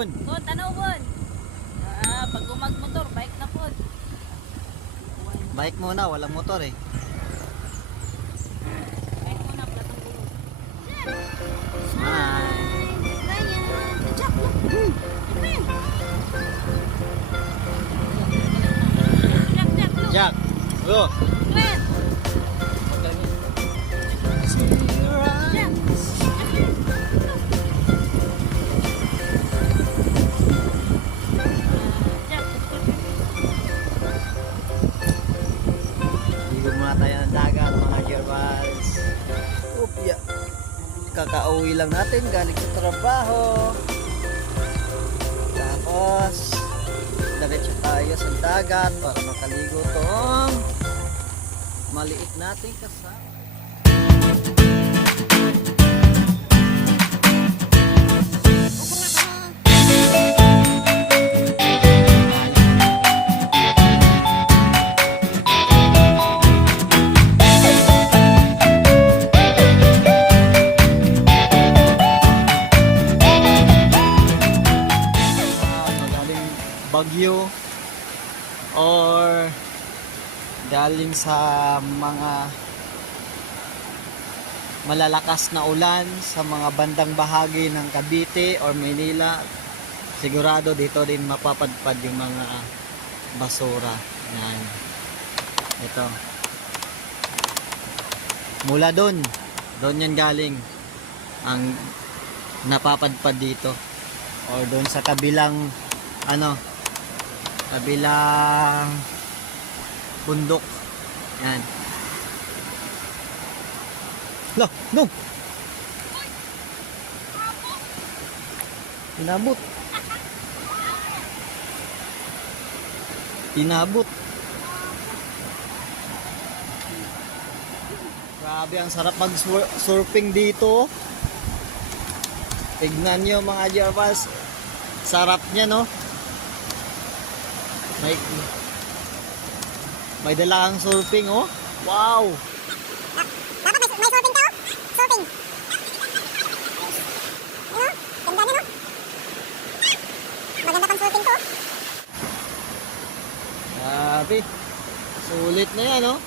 Bon. Bon, tanaw bon. Pag motor, bike na po. Bike muna, walang motor eh. Bike muna, platong gulo. Hi. Jack, go. Glenn! Jack! Ligo muna tayo ng dagat mga gearbals. Upya. Kakauwi lang natin galing sa trabaho. Tapos diretso tayo sa dagat para makaligo tong maliit nating kasama. Bagyo or galing sa mga malalakas na ulan sa mga bandang bahagi ng Cavite or Manila, sigurado dito din mapapadpad yung mga basura. Yan. Ito. Mula doon yan galing ang napapadpad dito or doon sa kabilang kabilang bundok. Yan. Lah, no. Pinabot. Grabe, ang sarap mag-surfing dito. Tignan nyo mga gearbals. Sarap niya, no? May dala kang surfing, oh. Wow! Dapat may surfing ka, oh. Surfing. Ano? Ganda niya, no? Maganda pang surfing ko. Grabe. Sulit na yan, oh.